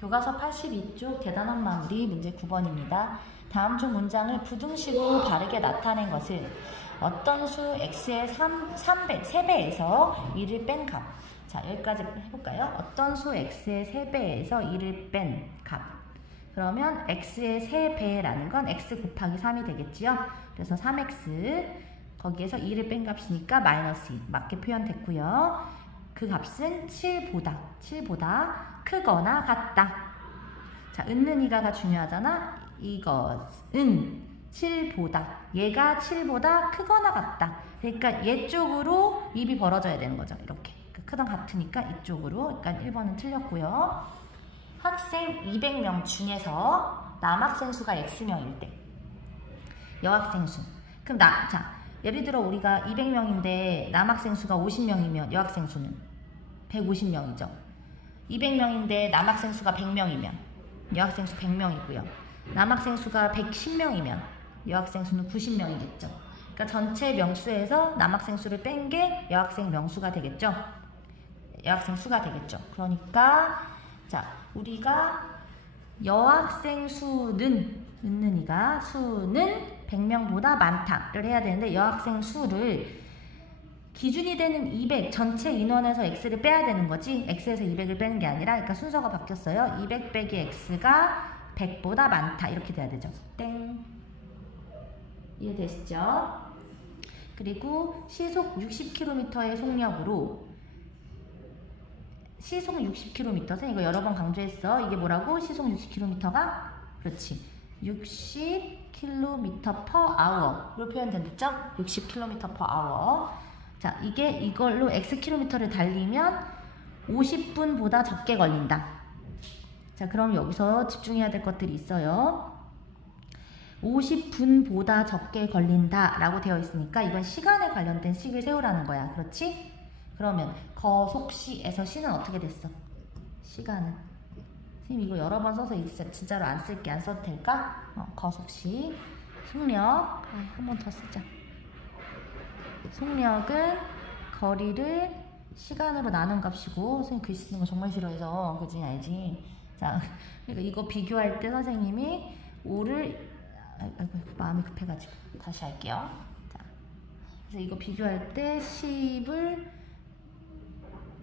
교과서 82쪽 대단한 마무리 문제 9번입니다. 다음 중 문장을 부등식으로 바르게 나타낸 것은 어떤 수 x의 3배에서 1을 뺀 값. 자, 여기까지 해볼까요? 어떤 수 x의 3배에서 1을 뺀 값. 그러면 x의 3배라는 건 x 곱하기 3이 되겠지요? 그래서 3x 거기에서 2를 뺀 값이니까 마이너스 2 맞게 표현됐고요. 그 값은 7보다 크거나 같다. 자, 은는이가가 중요하잖아. 이것은 7보다, 얘가 7보다 크거나 같다. 그러니까 얘 쪽으로 입이 벌어져야 되는 거죠. 이렇게 크거나 같으니까 이쪽으로. 그러니까 1번은 틀렸고요. 학생 200명 중에서 남학생 수가 X명일 때 여학생 수. 그럼 자, 예를 들어 우리가 200명인데 남학생 수가 50명이면 여학생 수는 150명이죠. 200명인데 남학생 수가 100명이면 여학생 수 100명이고요. 남학생 수가 110명이면 여학생 수는 90명이겠죠. 그러니까 전체 명수에서 남학생 수를 뺀 게 여학생 명수가 되겠죠. 여학생 수가 되겠죠. 그러니까 자, 우리가 여학생 수는 은는이가 수는 100명보다 많다를 해야 되는데 여학생 수를 기준이 되는 200 전체 인원에서 x를 빼야 되는 거지. x에서 200을 빼는 게 아니라 그러니까 순서가 바뀌었어요. 200 빼기 x가 100보다 많다 이렇게 돼야 되죠. 땡. 이해되시죠? 그리고 시속 60km의 속력으로 시속 60km 선생님 이거 여러 번 강조했어. 이게 뭐라고? 시속 60km가 그렇지 60km/h로 표현됐죠? 60km/h. 자, 이걸로 xkm를 달리면 50분보다 적게 걸린다. 자, 그럼 여기서 집중해야 될 것들이 있어요. 50분보다 적게 걸린다 라고 되어 있으니까 이건 시간에 관련된 식을 세우라는 거야. 그렇지? 그러면 거속시에서 시는 어떻게 됐어? 시간은 선생님 이거 여러 번 써서 진짜로 안 쓸게. 안 써도 될까? 거속시 속력 한 번 더 쓰자. 속력은 거리를 시간으로 나눈 값이고 선생님 글씨 쓰는 거 정말 싫어해서 그지? 알지? 자, 그러니까 이거 비교할 때 선생님이 5를 아이고 마음이 급해가지고 다시 할게요. 자, 그래서 이거 비교할 때 10을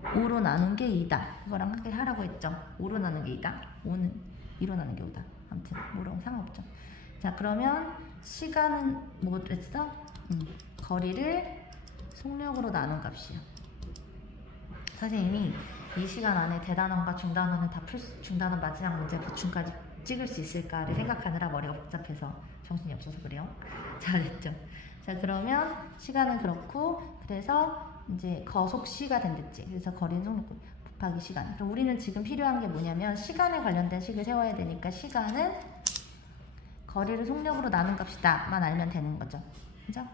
5로 나눈 게 2다. 이거랑 함께 하라고 했죠. 5로 나눈 게 2다. 5는 2로 나눈 게 5다. 아무튼 뭐랑 상관없죠. 자, 그러면 시간은 뭐 했어? 거리를 속력으로 나눈 값이요. 선생님이 이 시간 안에 대단원과 중단원을 다 중단원 마지막 문제 보충까지 찍을 수 있을까를 생각하느라 머리가 복잡해서 정신이 없어서 그래요. 잘했죠. 자, 그러면 시간은 그렇고 그래서 이제 거속시가 된댔지. 그래서 거리는 속력 곱하기 시간. 그럼 우리는 지금 필요한 게 뭐냐면 시간에 관련된 식을 세워야 되니까 시간은 거리를 속력으로 나눈 값이다만 알면 되는 거죠. 그죠?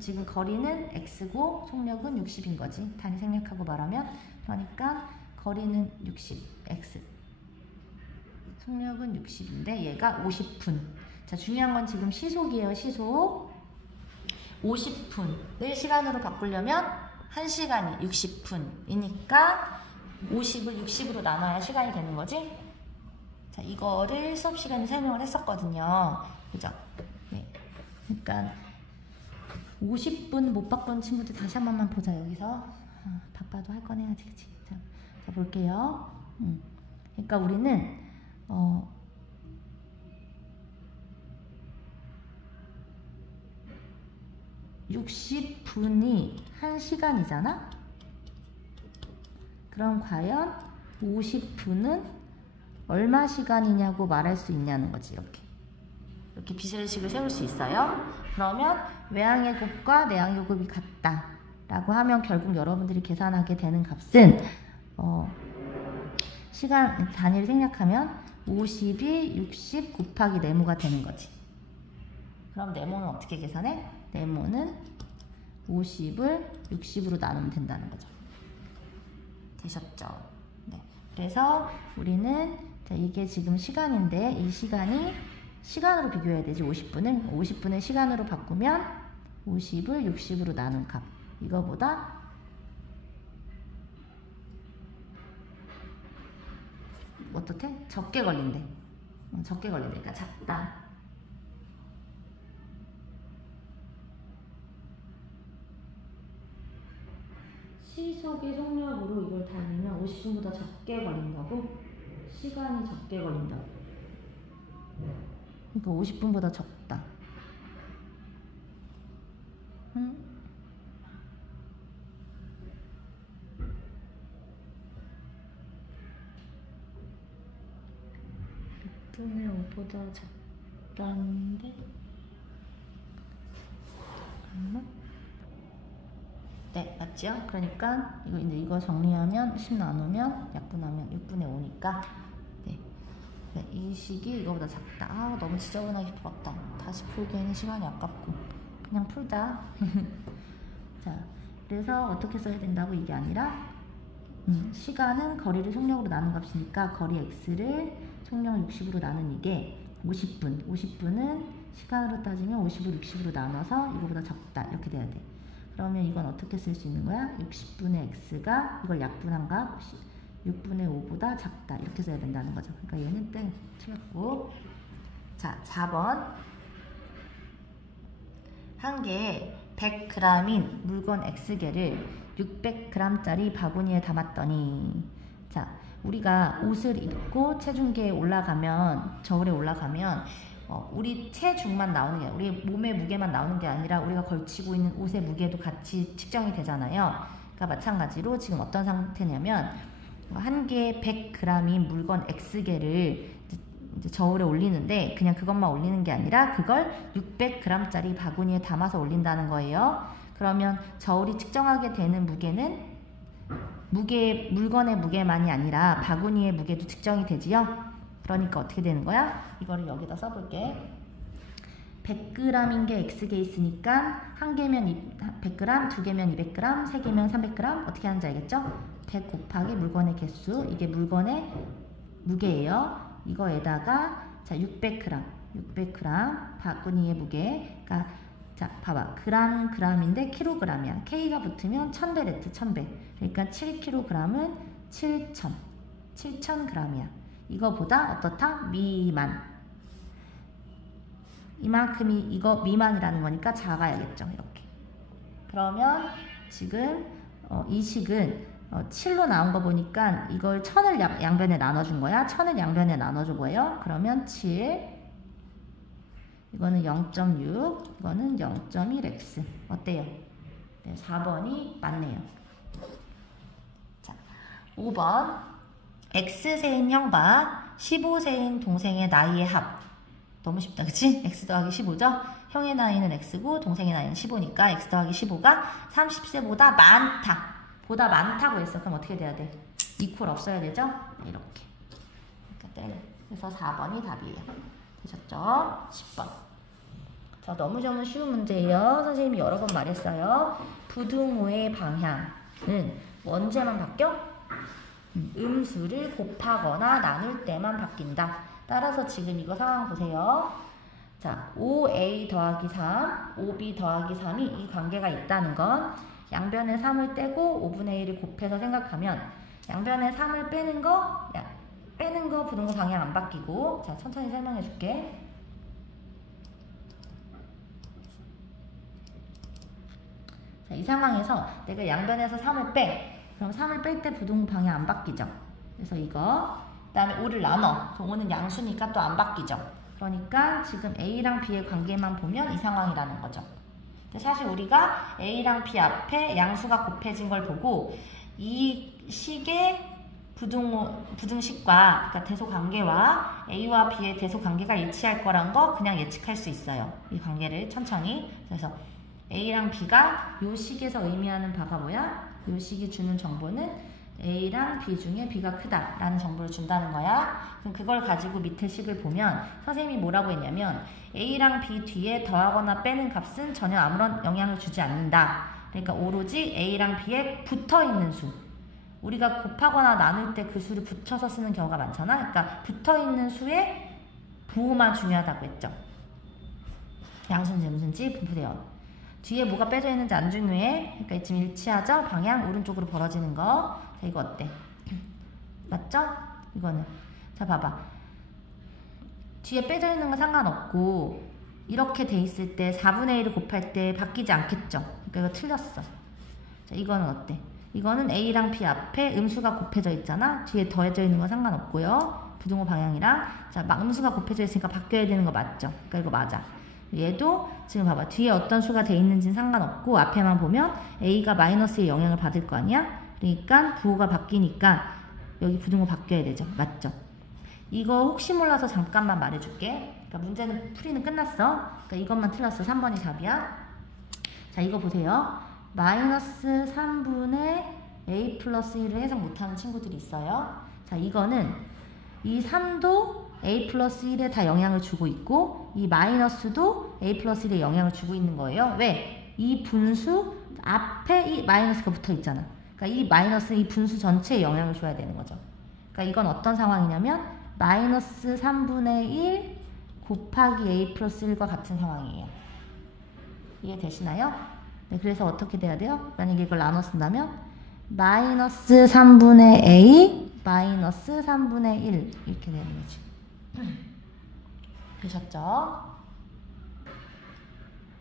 지금 거리는 x고 속력은 60인 거지. 단위 생략하고 말하면. 그러니까 거리는 60, x. 속력은 60인데 얘가 50분. 자, 중요한 건 지금 시속이에요. 시속. 50분을 시간으로 바꾸려면 1시간이 60분이니까 50을 60으로 나눠야 시간이 되는 거지. 자, 이거를 수업 시간에 설명을 했었거든요. 그죠? 네. 그러니까 50분 못 바꾼 친구들 다시 한 번만 보자. 여기서 바빠도 할 건 해야지. 그치? 자, 볼게요. 그러니까 우리는 60분이 1시간이잖아? 그럼 과연 50분은 얼마 시간이냐고 말할 수 있냐는 거지. 이렇게 비례식을 세울 수 있어요. 그러면 외항의 곱과 내항의 곱이 같다 라고 하면 결국 여러분들이 계산하게 되는 값은 시간 단위를 생략하면 50이 60 곱하기 네모가 되는 거지. 그럼 네모는 어떻게 계산해? 네모는 50을 60으로 나누면 된다는 거죠. 되셨죠? 네. 그래서 우리는 자, 이게 지금 시간인데 이 시간이 시간으로 비교해야 되지. 50분을 시간으로 바꾸면 50을 60으로 나눈 값. 이거보다 어떻대? 적게 걸린대. 적게 걸린대. 그러니까 작다. 시속의 속력으로 이걸 달리면 50분보다 적게 걸린다고? 시간이 적게 걸린다고. 그러니까 50분보다 적다. 응? 6분의 5보다 작다는데? 네, 맞죠? 그러니까 이거 정리하면 10 나누면 약분하면 6분의 5니까 네. 이 식이 이거보다 작다. 아, 너무 지저분하게 풀었다. 다시 풀기에는 시간이 아깝고 그냥 풀자. 자, 그래서 어떻게 써야 된다고? 이게 아니라 시간은 거리를 속력으로 나눈 값이니까 거리 x를 속력 60으로 나눈 이게 50분은 시간으로 따지면 50을 60으로 나눠서 이거보다 적다 이렇게 돼야 돼. 그러면 이건 어떻게 쓸 수 있는 거야? 60분의 x가 이걸 약분한 값 6분의 5보다 작다 이렇게 써야 된다는 거죠. 그러니까 얘는 땡 틀렸고. 자, 4번 한 개에 100g인 물건 x개를 600g짜리 바구니에 담았더니, 자, 우리가 옷을 입고 체중계에 올라가면, 저울에 올라가면 우리 체중만 나오는 게, 우리 몸의 무게만 나오는 게 아니라 우리가 걸치고 있는 옷의 무게도 같이 측정이 되잖아요. 그러니까 마찬가지로 지금 어떤 상태냐면 한 개에 100g인 물건 x개를 이제 저울에 올리는데 그냥 그것만 올리는 게 아니라 그걸 600g짜리 바구니에 담아서 올린다는 거예요. 그러면 저울이 측정하게 되는 무게는 물건의 무게만이 아니라 바구니의 무게도 측정이 되지요. 그러니까 어떻게 되는 거야? 이거를 여기다 써볼게. 100g인 게 x개 있으니까 한 개면 100g, 두 개면 200g, 세 개면 300g. 어떻게 하는지 알겠죠? 100 곱하기 물건의 개수, 이게 물건의 무게예요. 이거에다가 자 600g 바구니의 무게. 그러니까 자 봐봐, g은 g인데 kg이야. k가 붙으면 1000배 됐지. 1000배. 그러니까 7kg은 7000g이야. 이거보다 어떻다? 미만. 이만큼이 이거 미만이라는 거니까 작아야겠죠. 이렇게. 그러면 지금 이 식은 7로 나온 거 보니까 이걸 1000을 양변에 나눠준 거야. 1000을 양변에 나눠준 거예요. 그러면 7, 이거는 0.6, 이거는 0.1x. 어때요? 네, 4번이 맞네요. 자, 5번. X세인 형과 15세인 동생의 나이의 합. 너무 쉽다, 그치? X 더하기 15죠? 형의 나이는 X고 동생의 나이는 15니까 X 더하기 15가 30세보다 많다. 보다 많다고 했어. 그럼 어떻게 돼야 돼? 이퀄 없어야 되죠? 이렇게. 그러니까 그래서 4번이 답이에요. 되셨죠? 10번. 자, 너무 쉬운 문제예요. 선생님이 여러 번 말했어요. 부등호의 방향은 언제만 바뀌어? 음수를 곱하거나 나눌 때만 바뀐다. 따라서 지금 이거 상황 보세요. 자, 5a 더하기 3, 5b 더하기 3이 이 관계가 있다는 건 양변에 3을 떼고 5분의 1을 곱해서 생각하면 양변에 3을 빼는 거 부등호 방향 안 바뀌고. 자, 천천히 설명해 줄게. 자, 이 상황에서 내가 양변에서 3을 빼. 그럼 3을 뺄 때 부등호 방향 안 바뀌죠. 그래서 이거, 그 다음에 5를 나눠. 그럼 5는 양수니까 또 안 바뀌죠. 그러니까 지금 A랑 B의 관계만 보면 이 상황이라는 거죠. 근데 사실 우리가 A랑 B 앞에 양수가 곱해진 걸 보고 이 식의 부등식과, 그러니까 대소관계와 A와 B의 대소관계가 일치할 거란 거 그냥 예측할 수 있어요. 이 관계를 천천히. 그래서 A랑 B가 요 식에서 의미하는 바가 뭐야? 요 식이 주는 정보는 A랑 B 중에 B가 크다라는 정보를 준다는 거야. 그럼 그걸 가지고 밑에 식을 보면 선생님이 뭐라고 했냐면 A랑 B 뒤에 더하거나 빼는 값은 전혀 아무런 영향을 주지 않는다. 그러니까 오로지 A랑 B에 붙어있는 수. 우리가 곱하거나 나눌 때 그 수를 붙여서 쓰는 경우가 많잖아. 그러니까 붙어있는 수의 부호만 중요하다고 했죠. 양수인지 음수인지 분포되어. 뒤에 뭐가 빼져 있는지 안 중요해. 그러니까 지금 일치하죠? 방향 오른쪽으로 벌어지는 거. 자, 이거 어때? 맞죠? 이거는. 자, 봐봐. 뒤에 빼져 있는 거 상관없고 이렇게 돼 있을 때 4분의 1을 곱할 때 바뀌지 않겠죠? 그러니까 이거 틀렸어. 자, 이거는 어때? 이거는 A랑 B 앞에 음수가 곱해져 있잖아. 뒤에 더해져 있는 건 상관없고요. 부등호 방향이랑. 자, 막 음수가 곱해져 있으니까 바뀌어야 되는 거 맞죠? 그러니까 이거 맞아. 얘도 지금 봐봐. 뒤에 어떤 수가 돼 있는지는 상관없고 앞에만 보면 A가 마이너스의 영향을 받을 거 아니야? 그러니까 부호가 바뀌니까 여기 부등호 바뀌어야 되죠. 맞죠? 이거 혹시 몰라서 잠깐만 말해줄게. 그러니까 문제는 풀이는 끝났어. 그러니까 이것만 틀렸어. 3번이 답이야. 자, 이거 보세요. 마이너스 3분의 A 플러스 1을 해석 못하는 친구들이 있어요. 자, 이거는 이 3도 A 플러스 1에 다 영향을 주고 있고 이 마이너스도 A 플러스 1에 영향을 주고 있는 거예요. 왜? 이 분수 앞에 이 마이너스가 붙어 있잖아. 그러니까 이 마이너스는 이 분수 전체에 영향을 줘야 되는 거죠. 그러니까 이건 어떤 상황이냐면 마이너스 3분의 1 곱하기 A 플러스 1과 같은 상황이에요. 이해되시나요? 네, 그래서 어떻게 돼야 돼요? 만약에 이걸 나눠 쓴다면 마이너스 3분의 A 마이너스 3분의 1 이렇게 되는 거지. 되셨죠?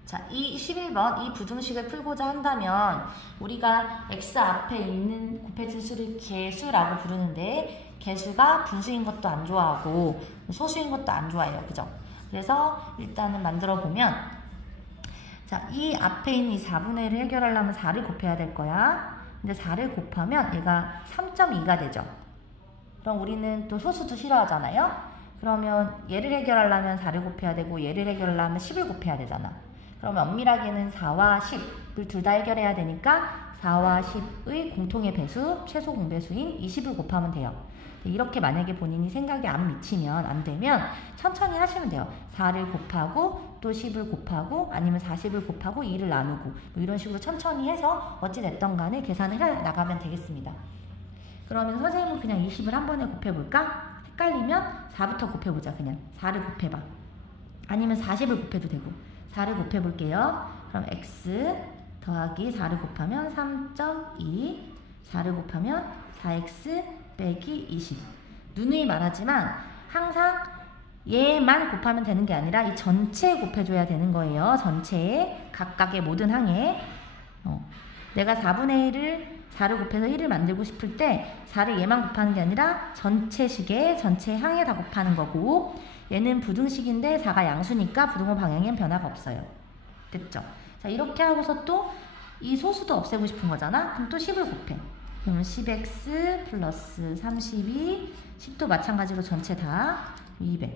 자, 이 11번 이 부등식을 풀고자 한다면 우리가 x 앞에 있는 곱해진 수를 개수라고 부르는데 개수가 분수인 것도 안 좋아하고 소수인 것도 안 좋아해요. 그죠? 그래서 일단은 만들어 보면 자, 이 앞에 있는 이 4분의 1을 해결하려면 4를 곱해야 될 거야. 근데 4를 곱하면 얘가 3.2가 되죠. 그럼 우리는 또 소수도 싫어하잖아요. 그러면 얘를 해결하려면 4를 곱해야 되고 얘를 해결하려면 10을 곱해야 되잖아. 그러면 엄밀하게는 4와 10을 둘 다 해결해야 되니까 4와 10의 공통의 배수, 최소 공배수인 20을 곱하면 돼요. 이렇게 만약에 본인이 생각이 안 미치면, 안 되면 천천히 하시면 돼요. 4를 곱하고 또 10을 곱하고 아니면 40을 곱하고 2를 나누고 뭐 이런 식으로 천천히 해서 어찌됐든 간에 계산을 해 나가면 되겠습니다. 그러면 선생님은 그냥 20을 한 번에 곱해볼까? 헷갈리면 4부터 곱해보자. 그냥 4를 곱해봐. 아니면 40을 곱해도 되고 4를 곱해볼게요. 그럼 x 더하기 4를 곱하면 3.2 4를 곱하면 4x 빼기 20 누누이 말하지만 항상 얘만 곱하면 되는 게 아니라 이 전체에 곱해줘야 되는 거예요. 전체에 각각의 모든 항에 내가 4분의 1을 4를 곱해서 1을 만들고 싶을 때 4를 얘만 곱하는 게 아니라 전체식에 전체 항에 다 곱하는 거고 얘는 부등식인데 4가 양수니까 부등호 방향엔 변화가 없어요. 됐죠? 자, 이렇게 하고서 또 이 소수도 없애고 싶은 거잖아? 그럼 또 10을 곱해. 그러면 10x 플러스 32 10도 마찬가지로 전체 다 200.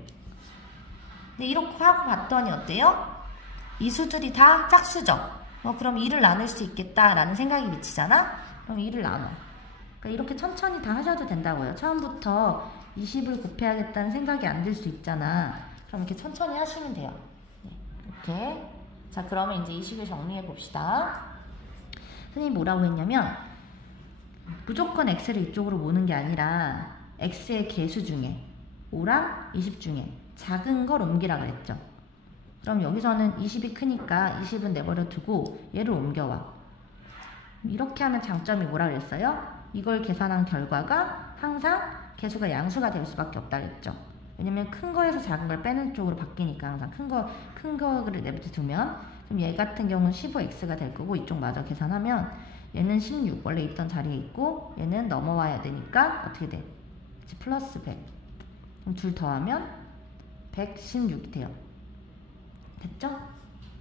근데 이렇게 하고 봤더니 어때요? 이 수들이 다 짝수죠? 그럼 2를 나눌 수 있겠다라는 생각이 미치잖아? 그럼 2를 나눠. 그러니까 이렇게 천천히 다 하셔도 된다고요. 처음부터 20을 곱해야겠다는 생각이 안 들 수 있잖아. 그럼 이렇게 천천히 하시면 돼요. 이렇게. 자, 그러면 이제 이 식을 정리해 봅시다. 선생님이 뭐라고 했냐면 무조건 x를 이쪽으로 모는 게 아니라 x의 개수 중에 5랑 20 중에 작은 걸 옮기라 그랬죠. 그럼 여기서는 20이 크니까 20은 내버려 두고 얘를 옮겨와. 이렇게 하면 장점이 뭐라 그랬어요? 이걸 계산한 결과가 항상 개수가 양수가 될 수밖에 없다 그랬죠. 왜냐면 큰 거에서 작은 걸 빼는 쪽으로 바뀌니까 항상 큰 거를 내버려 두면 그럼 얘 같은 경우는 15x가 될 거고 이쪽 마저 계산하면 얘는 16 원래 있던 자리에 있고 얘는 넘어와야 되니까 어떻게 돼? 플러스 100. 그럼 둘 더하면 116이 돼요. 됐죠?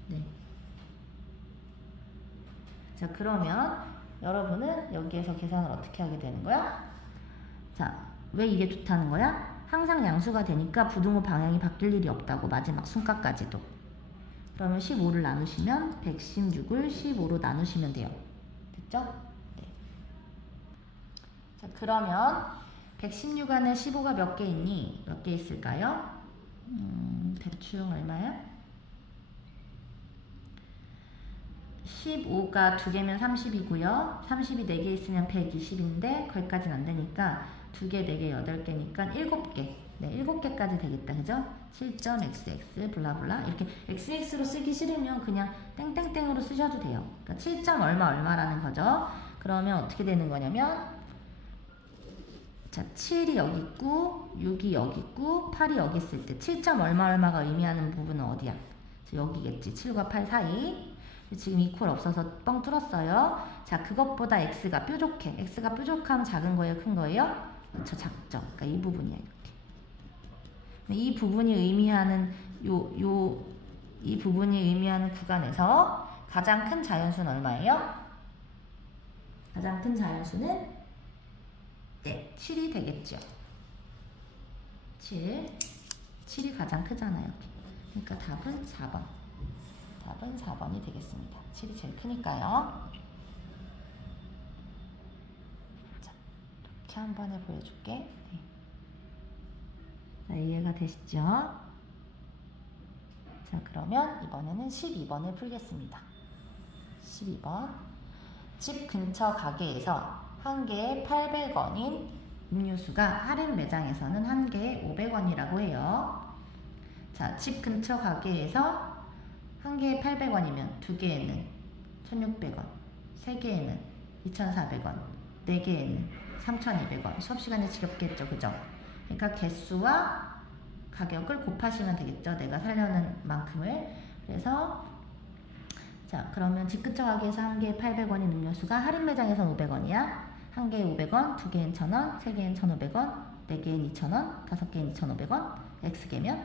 네. 자, 그러면 여러분은 여기에서 계산을 어떻게 하게 되는 거야? 자, 왜 이게 좋다는 거야? 항상 양수가 되니까 부등호 방향이 바뀔 일이 없다고. 마지막 순가까지도. 그러면 15를 나누시면 116을 15로 나누시면 돼요. 됐죠? 네. 자, 그러면 116 안에 15가 몇 개 있니? 몇 개 있을까요? 대충 얼마야? 15가 2개면 30이고요. 30이 4개 있으면 120인데 거기까지는 안 되니까 2개, 4개, 8개니까 7개. 네, 7개까지 되겠다. 그죠? 7.xx 블라블라 이렇게 xx로 쓰기 싫으면 그냥 땡땡땡으로 쓰셔도 돼요. 그러니까 7. 얼마라는 거죠. 그러면 어떻게 되는 거냐면 자, 자, 7이 여기 있고 6이 여기 있고 8이 여기 있을 때 7점 얼마 얼마가 의미하는 부분은 어디야? 여기겠지. 7과 8 사이. 지금 이퀄 없어서 뻥 뚫었어요. 자, 그것보다 x가 뾰족해. x가 뾰족하면 작은 거예요? 큰 거예요? 그렇죠. 작죠. 그러니까 이 부분이야. 이렇게. 이 부분이 의미하는 이 부분이 의미하는 구간에서 가장 큰 자연수는 얼마예요? 가장 큰 자연수는 네, 7이 되겠죠. 7이 가장 크잖아요. 그러니까 답은 4번. 답은 4번이 되겠습니다. 7이 제일 크니까요. 자, 이렇게 한 번에 보여줄게. 네. 자, 이해가 되시죠? 자, 그러면 이번에는 12번을 풀겠습니다. 12번. 집 근처 가게에서 한 개에 800원인 음료수가 할인 매장에서는 한 개에 500원이라고 해요. 자, 집 근처 가게에서 한 개에 800원이면 두 개에는 1600원, 세 개에는 2400원, 네 개에는 3200원. 수업 시간에 지겹겠죠, 그죠? 그러니까 개수와 가격을 곱하시면 되겠죠. 내가 살려는 만큼을. 그래서 자, 그러면 집 근처 가게에서 한 개에 800원인 음료수가 할인 매장에서는 500원이야. 한 개에 500원, 두 개엔 1000원, 세 개엔 1500원, 네 개엔 2000원, 다섯 개엔 2500원. x개면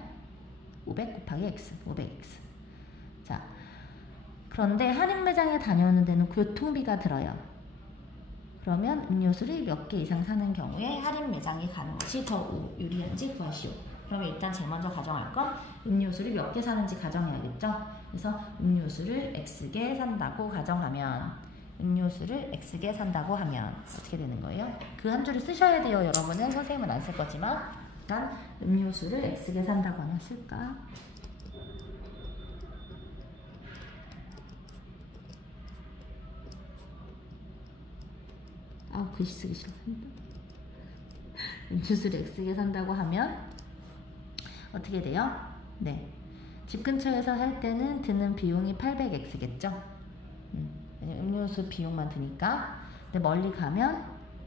500 곱하기 x, 500x. 자, 그런데 할인 매장에 다녀오는 데는 교통비가 들어요. 그러면 음료수를 몇 개 이상 사는 경우에 할인 매장에 가는 것이 더 유리한지 구하시오. 그러면 일단 제일 먼저 가정할 건 음료수를 몇 개 사는지 가정해야겠죠. 그래서 음료수를 x개 산다고 가정하면 음료수를 x개 산다고 하면 어떻게 되는 거예요? 그 한 줄을 쓰셔야 돼요. 여러분은 선생님은 안 쓸 거지만 일단 음료수를 x개 산다고 하면 쓸까? 글씨 쓰기 싫어. 음료수를 x개 산다고 하면 어떻게 돼요? 네, 집 근처에서 할 때는 드는 비용이 800x겠죠? 음료수 비용만 드니까. 근데 멀리 가면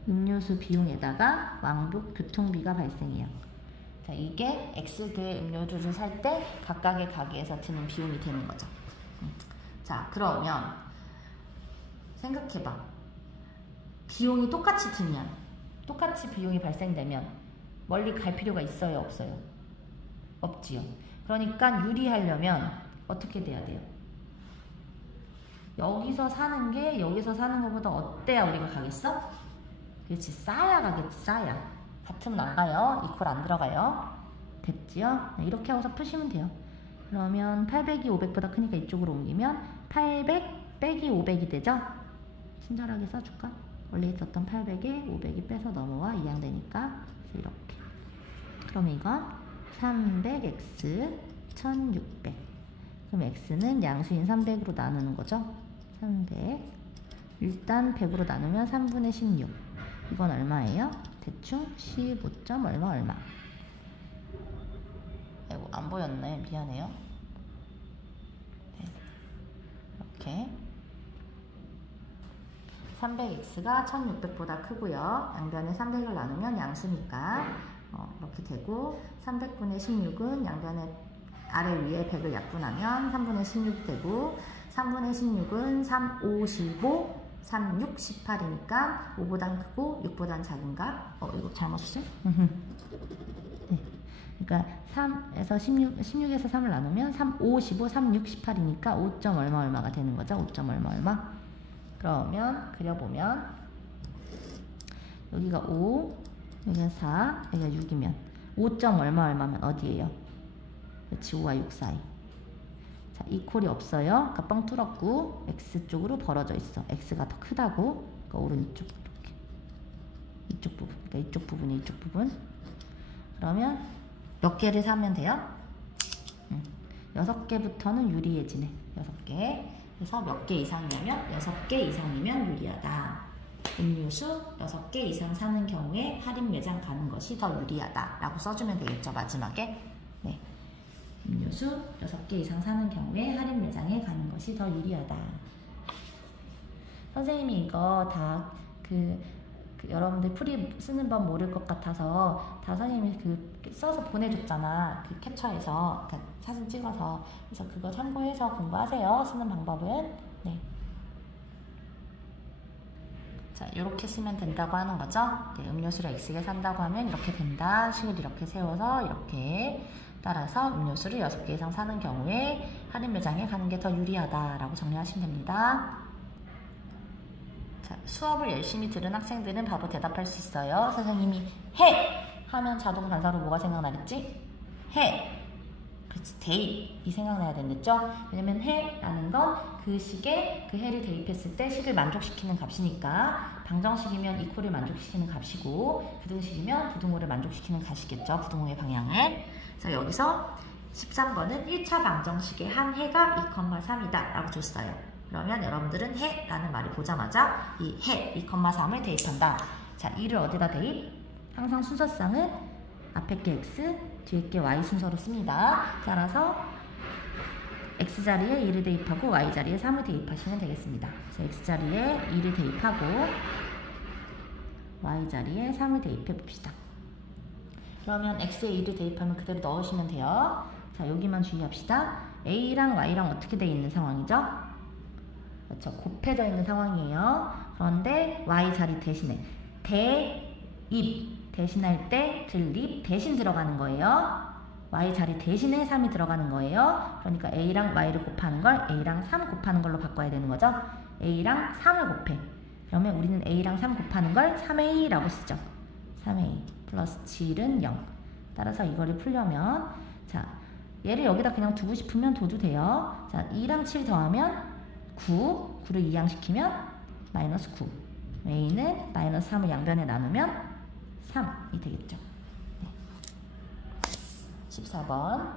음료수 비용에다가 왕복 교통비가 발생해요. 자, 이게 x개의 음료수를 살 때 각각의 가게에서 드는 비용이 되는 거죠. 자, 그러면 생각해봐. 비용이 똑같이 들면, 똑같이 비용이 발생되면 멀리 갈 필요가 있어요, 없어요? 없지요. 그러니까 유리하려면 어떻게 돼야 돼요? 여기서 사는 게 여기서 사는 것보다 어때야 우리가 가겠어? 그렇지, 싸야 가겠지. 싸야. 같으면 안 가요. 이퀄 안 들어가요. 됐지요? 네, 이렇게 하고서 푸시면 돼요. 그러면 800이 500보다 크니까 이쪽으로 옮기면 800 빼기 500이 되죠? 친절하게 써줄까? 원래 있었던 800에 500이 빼서 넘어와 이항되니까 이렇게. 그럼 이건 300x 1600. 그럼 x는 양수인 300으로 나누는 거죠. 300. 일단 100으로 나누면 3분의 16. 이건 얼마예요? 대충 15점 얼마. 아이고, 안 보였네. 미안해요. 네. 이렇게 300x가 1600보다 크고요. 양변에 300을 나누면 양수니까 이렇게 되고, 300분의 16은 양변에 아래 위에 100을 약분하면 3분의 16이 되고, 3분의 16은 3, 5, 15, 3, 6, 18이니까 5보단 크고 6보단 작은 값. 이거 잘못 썼어요? 네. 그러니까 3에서 16에서 3을 나누면 3, 5, 15, 3, 6, 18이니까 5점 얼마가 되는 거죠? 5점 얼마. 그러면 그려보면 여기가 5, 여기가 4, 여기가 6이면 5점 얼마면 어디예요? 그렇지, 5와 6 사이. 자, 이퀄이 없어요. 그러니까 뻥 뚫었고 x 쪽으로 벌어져 있어. x가 더 크다고. 그러니까 오른쪽 이렇게. 이쪽 부분. 그러니까 이쪽 부분이 이쪽 부분. 그러면 몇 개를 사면 돼요? 6개부터는 유리해지네. 6개. 그래서 몇 개 이상이냐면 6개 이상이면 유리하다. 음료수 6개 이상 사는 경우에 할인 매장 가는 것이 더 유리하다 라고 써주면 되겠죠, 마지막에. 네. 음료수 6개 이상 사는 경우에 할인 매장에 가는 것이 더 유리하다. 선생님이 이거 다 여러분들 풀이 쓰는 법 모를 것 같아서 다 선생님이 써서 보내줬잖아. 캡처해서, 그러니까 사진 찍어서. 그래서 그거 참고해서 공부하세요. 쓰는 방법은. 네. 자, 이렇게 쓰면 된다고 하는 거죠. 네, 음료수를 X개 산다고 하면 이렇게 된다. 식을 이렇게 세워서 이렇게 따라서 음료수를 6개 이상 사는 경우에 할인 매장에 가는 게 더 유리하다라고 정리하시면 됩니다. 자, 수업을 열심히 들은 학생들은 바로 대답할 수 있어요. 선생님이 해! 하면 자동 반사로 뭐가 생각나겠지? 해! 그렇지, 대입이 생각나야 되겠죠? 왜냐면 해라는 건 그 식에 그 해를 대입했을 때 식을 만족시키는 값이니까 방정식이면 이코를 만족시키는 값이고 부등식이면 부등호를 만족시키는 값이겠죠? 부등호의 방향을. 그래서 여기서 13번은 1차 방정식의 한 해가 2,3이다 라고 줬어요. 그러면 여러분들은 해 라는 말을 보자마자 이 해 2,3을 대입한다. 자, 이를 어디다 대입? 항상 순서상은 앞에 게 x, 뒤에 게 y 순서로 씁니다. 따라서 x자리에 2를 대입하고 y자리에 3을 대입하시면 되겠습니다. 그래서 x자리에 2를 대입하고 y자리에 3을 대입해 봅시다. 그러면 x에 2를 대입하면 그대로 넣으시면 돼요. 자, 여기만 주의합시다. a랑 y랑 어떻게 되어 있는 상황이죠? 그렇죠. 곱해져 있는 상황이에요. 그런데 y자리 대신에 대입 대신할 때 들립 대신 들어가는 거예요. y자리 대신에 3이 들어가는 거예요. 그러니까 a랑 y를 곱하는 걸 a랑 3 곱하는 걸로 바꿔야 되는 거죠. a랑 3을 곱해. 그러면 우리는 a랑 3 곱하는 걸 3a라고 쓰죠. 3a 플러스 7은 0. 따라서 이거를 풀려면 자, 얘를 여기다 그냥 두고 싶으면 둬도 돼요. 자, 2랑 7 더하면 9, 9를 이항시키면 마이너스 9. a는 마이너스 3을 양변에 나누면 3이 되겠죠. 14번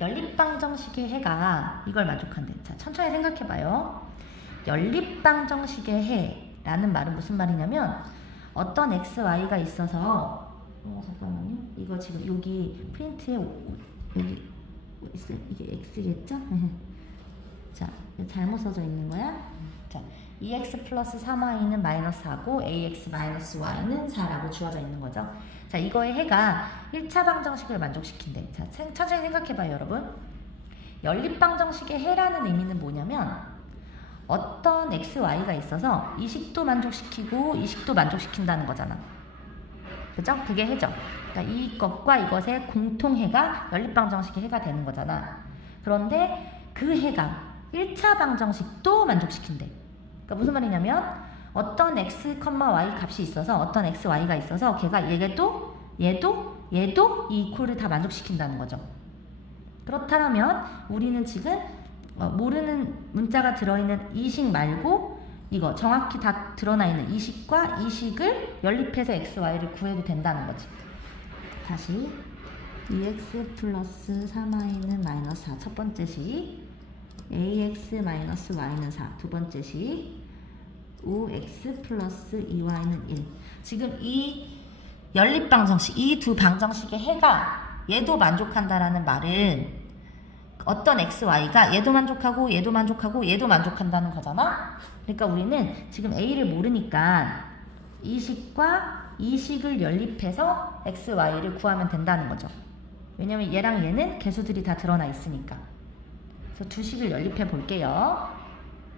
연립방정식의 해가 이걸 만족한대. 자, 천천히 생각해봐요. 연립방정식의 해라는 말은 무슨 말이냐면 어떤 x, y가 있어서 잠깐만요. 이거 지금 여기 프린트에 여기 이게 x겠죠? 자, 잘못 써져 있는 거야. 자, 2x 플러스 3y는 마이너스 4고 ax 마이너스 y는 4라고 주어져 있는 거죠. 자, 이거의 해가 1차 방정식을 만족시킨대. 자, 천천히 생각해봐요, 여러분. 연립방정식의 해라는 의미는 뭐냐면 어떤 x, y가 있어서 이 식도 만족시키고 이 식도 만족시킨다는 거잖아. 그죠? 그게 해죠. 그러니까 이것과 이것의 공통해가 연립방정식의 해가 되는 거잖아. 그런데 그 해가 1차 방정식도 만족시킨대. 그러니까 무슨 말이냐면 어떤 x, y 값이 있어서 어떤 x, y가 있어서 걔가 얘도 이 이퀄을 다 만족시킨다는 거죠. 그렇다면 우리는 지금 모르는 문자가 들어있는 이 식 말고 이거 정확히 다 드러나 있는 이 식과 이 식을 연립해서 x, y를 구해도 된다는 거지. 다시 2x 플러스 3y는 마이너스 4 첫 번째 식, ax 마이너스 y는 4 두 번째 식, 5x 플러스 2y는 1. 지금 이 연립방정식, 이 두 방정식의 해가 얘도 만족한다라는 말은 어떤 x, y가 얘도 만족하고 얘도 만족하고 얘도 만족한다는 거잖아. 그러니까 우리는 지금 a를 모르니까 이 식과 이 식을 연립해서 x, y를 구하면 된다는 거죠. 왜냐면 얘랑 얘는 개수들이 다 드러나 있으니까. 그래서 두 식을 연립해 볼게요.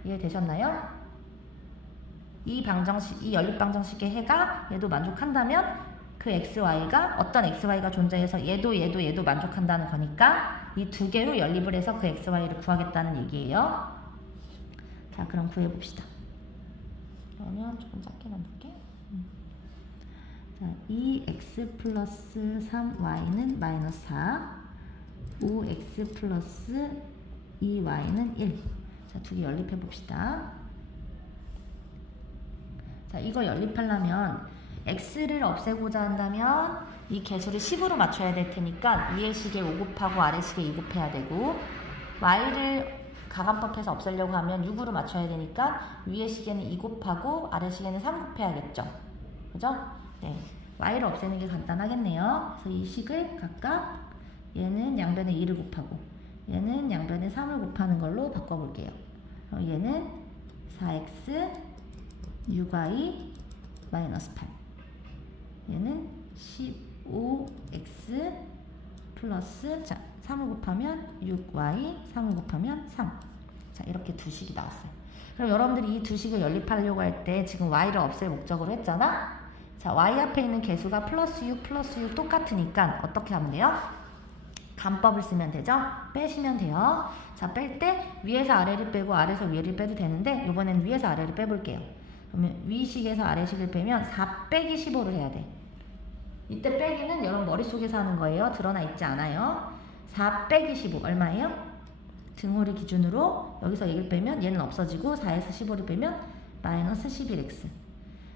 이해되셨나요? 이 연립방정식의 해가 얘도 만족한다면 그 xy가 어떤 xy가 존재해서 얘도 만족한다는 거니까 이 두 개로 연립을 해서 그 xy를 구하겠다는 얘기예요. 자, 그럼 구해봅시다. 그러면 조금 작게 만들게. 자, 2x 플러스 3y는 마이너스 4, 5x 플러스 2y는 1. 자, 두 개 연립해봅시다. 자, 이거 연립하려면 x를 없애고자 한다면 이 개수를 10으로 맞춰야 될 테니까 위에 식에 5 곱하고 아래 식에 2 곱해야 되고, y를 가감법해서 없애려고 하면 6으로 맞춰야 되니까 위에 식에는 2 곱하고 아래 식에는 3 곱해야겠죠. 그죠? 네, y를 없애는 게 간단하겠네요. 그래서 이 식을 각각 얘는 양변에 2를 곱하고 얘는 양변에 3을 곱하는 걸로 바꿔볼게요. 얘는 4x 6y 마이너스 8. 얘는 15x 플러스, 자 3을 곱하면 6y, 3을 곱하면 3. 자 이렇게 두 식이 나왔어요. 그럼 여러분들이 이 두 식을 연립하려고 할 때 지금 y를 없앨 목적으로 했잖아. 자 y 앞에 있는 개수가 플러스 6 플러스 6 똑같으니까 어떻게 하면 돼요? 간법을 쓰면 되죠? 빼시면 돼요. 자 뺄 때 위에서 아래를 빼고 아래에서 위를 빼도 되는데 이번엔 위에서 아래를 빼볼게요. 그러면 위식에서 아래식을 빼면 4 빼기 15를 해야 돼. 이때 빼기는 여러분 머릿속에서 하는 거예요. 드러나 있지 않아요. 4 빼기 15 얼마예요? 등호를 기준으로 여기서 1을 빼면 얘는 없어지고 4에서 15를 빼면 마이너스 11x.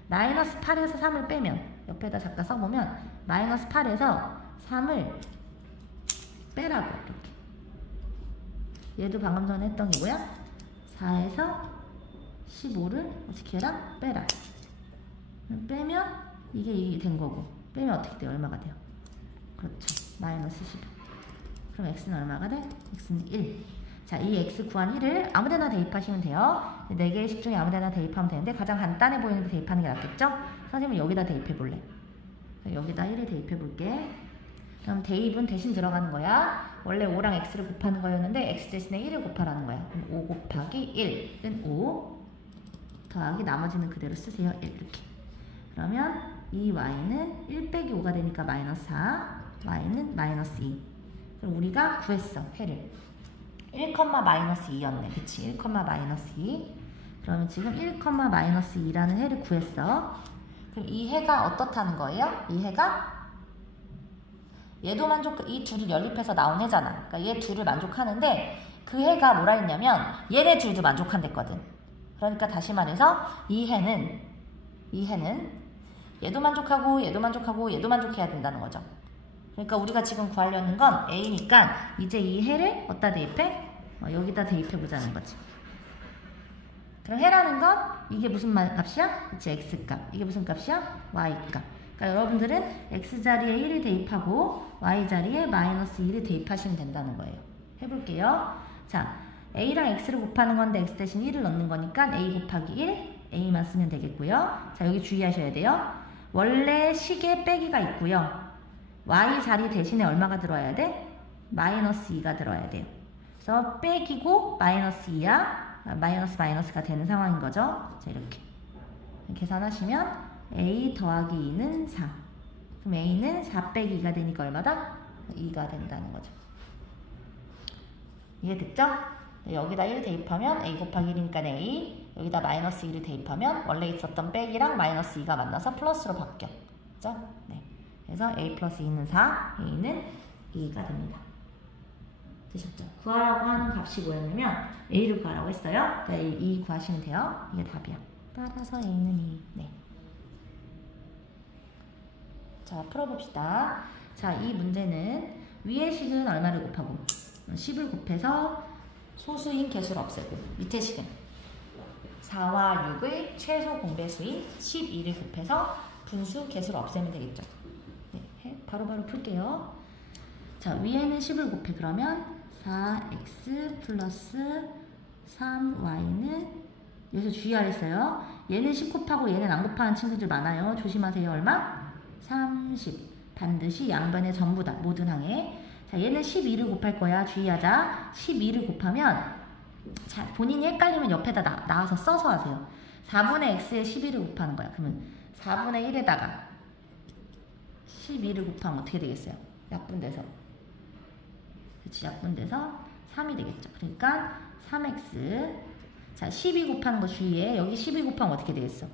마이너스 8에서 3을 빼면 옆에다 잠깐 써보면 마이너스 8에서 3을 빼라고 이렇게. 얘도 방금 전에 했던 게 뭐야? 4에서 15를 어떻게 해라? 빼라. 빼면 이게 된 거고 빼면 어떻게 돼요? 얼마가 돼요? 그렇죠. 마이너스 10. 그럼 x는 얼마가 돼? x는 1. 자, 이 x 구한 1을 아무데나 대입하시면 돼요. 4개의 식 중에 아무데나 대입하면 되는데 가장 간단해 보이는 데 대입하는 게 낫겠죠? 선생님은 여기다 대입해 볼래. 여기다 1을 대입해 볼게. 그럼 대입은 대신 들어가는 거야. 원래 5랑 x를 곱하는 거였는데 x 대신에 1을 곱하라는 거야. 그럼 5 곱하기 1은 5 더하기 나머지는 그대로 쓰세요. 1 이렇게. 그러면 이 y는 1 빼기 5가 되니까 마이너스 4, y는 마이너스 2. 그럼 우리가 구했어, 해를. 1, 마이너스 2였네. 그치? 1, 마이너스 2. 그러면 지금 1, 마이너스 2라는 해를 구했어. 그럼 이 해가 어떻다는 거예요? 이 해가 얘도 이 둘을 연립해서 나온 해잖아. 그러니까 얘 둘을 만족하는데 그 해가 뭐라 했냐면 얘네 둘도 만족한댔거든. 그러니까 다시 말해서 이 해는 얘도 만족하고 얘도 만족하고 얘도 만족해야 된다는 거죠. 그러니까 우리가 지금 구하려는 건 A니까 이제 이 해를 어디다 대입해? 여기다 대입해 보자는 거지. 그럼 해라는 건 이게 무슨 값이야? 그치, x값. 이게 무슨 값이야? y값. 그러니까 여러분들은 x자리에 1을 대입하고 y자리에 마이너스 2를 대입하시면 된다는 거예요. 해볼게요. 자, a랑 x를 곱하는 건데 x 대신 1을 넣는 거니까 a 곱하기 1, a만 쓰면 되겠고요. 자, 여기 주의하셔야 돼요. 원래 식에 빼기가 있고요. y자리 대신에 얼마가 들어와야 돼? 마이너스 2가 들어와야 돼요. 그래서 빼기고 마이너스 2야. 마이너스가 되는 상황인 거죠. 자, 이렇게 계산하시면 a 더하기 2는 4. 그럼 a는 4 빼기 2가 되니까 얼마다? 2가 된다는 거죠. 이해됐죠? 여기다 1 대입하면 a 곱하기 1이니까 a, 여기다 마이너스 2를 대입하면 원래 있었던 빼기랑 마이너스 2가 만나서 플러스로 바뀌어. 그죠? 네. 그래서 a 플러스 2는 4, a는 2가 됩니다. 되셨죠? 구하라고 하는 값이 뭐였냐면 a를 구하라고 했어요. 그러니까 2 구하시면 돼요. 이게 답이야. 따라서 a는 2. 네. 자, 풀어봅시다. 자, 이 문제는 위의 식은 얼마를 곱하고 10을 곱해서 소수인 개수를 없애고 밑에 식은 4와 6의 최소 공배수인 12를 곱해서 분수 개수를 없애면 되겠죠. 네, 바로바로 풀게요. 자, 위에는 10을 곱해. 그러면 4x 플러스 3y는 여기서 주의하랬어요. 얘는 10 곱하고 얘는 안 곱하는 친구들 많아요. 조심하세요. 얼마? 30. 반드시 양변에 전부 다 모든 항에. 자, 얘는 12를 곱할 거야. 주의하자. 12를 곱하면 자, 본인이 헷갈리면 옆에다 나와서 써서 하세요. 4분의 x에 12를 곱하는 거야. 그러면 4분의 1에다가 12를 곱하면 어떻게 되겠어요? 약분돼서. 그치, 약분돼서 3이 되겠죠. 그러니까 3x. 자, 12 곱하는 거 주의해. 여기 12 곱하면 어떻게 되겠어?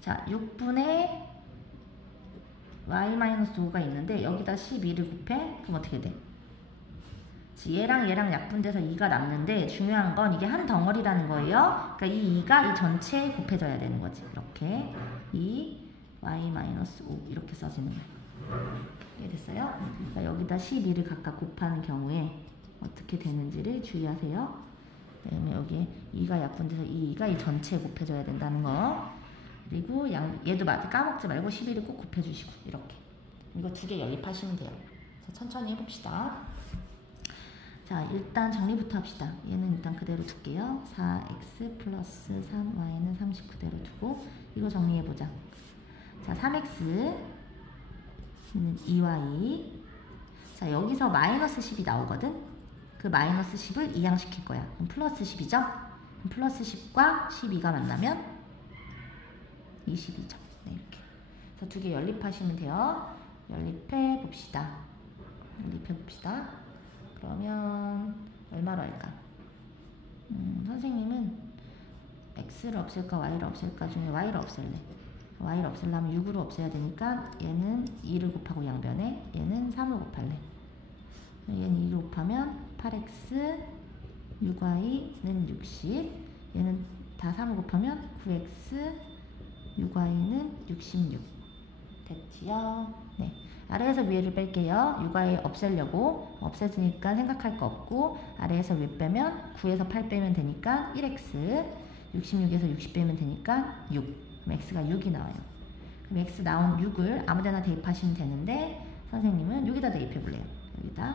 자, 6분의 y-5가 있는데 여기다 12를 곱해? 그럼 어떻게 돼? 얘랑 약분돼서 2가 남는데 중요한 건 이게 한 덩어리라는 거예요. 그러니까 이 2가 이 전체에 곱해져야 되는 거지. 이렇게 2 y-5 이렇게 써지는 거예요. 이해됐어요? 그러니까 여기다 12를 각각 곱하는 경우에 어떻게 되는지를 주의하세요. 그다음에 여기에 2가 약분돼서 이 2가 이 전체에 곱해져야 된다는 거. 그리고 얘도 까먹지 말고 12를 꼭 곱해주시고 이렇게. 이거 두 개 연립하시면 돼요. 자, 천천히 해봅시다. 자, 일단 정리부터 합시다. 얘는 일단 그대로 둘게요. 4x 플러스 3y는 30 그대로 두고 이거 정리해보자. 자, 3x 얘는 2y. 자, 여기서 마이너스 10이 나오거든. 그 마이너스 10을 이항시킬 거야. 그럼 플러스 10이죠? 그럼 플러스 10과 12가 만나면 22죠. 네, 이렇게. 그래서 두 개 연립하시면 돼요. 연립해 봅시다. 그러면 얼마로 할까? 선생님은 x를 없앨까 y를 없앨까 중에 y를 없앨래. y를 없애려면 6으로 없애야 되니까 얘는 2를 곱하고 양변에 얘는 3을 곱할래. 얘는 2를 곱하면 8x 6y는 60. 얘는 다 3을 곱하면 9x 6y는 66. 됐지요? 네. 아래에서 위에를 뺄게요. 6y 없애려고. 없애주니까 생각할 거 없고 아래에서 위 빼면 9에서 8 빼면 되니까 1x 66에서 60 빼면 되니까 6. 그럼 x가 6이 나와요. 그럼 x 나온 6을 아무데나 대입하시면 되는데 선생님은 여기다 대입해 볼래요. 여기다.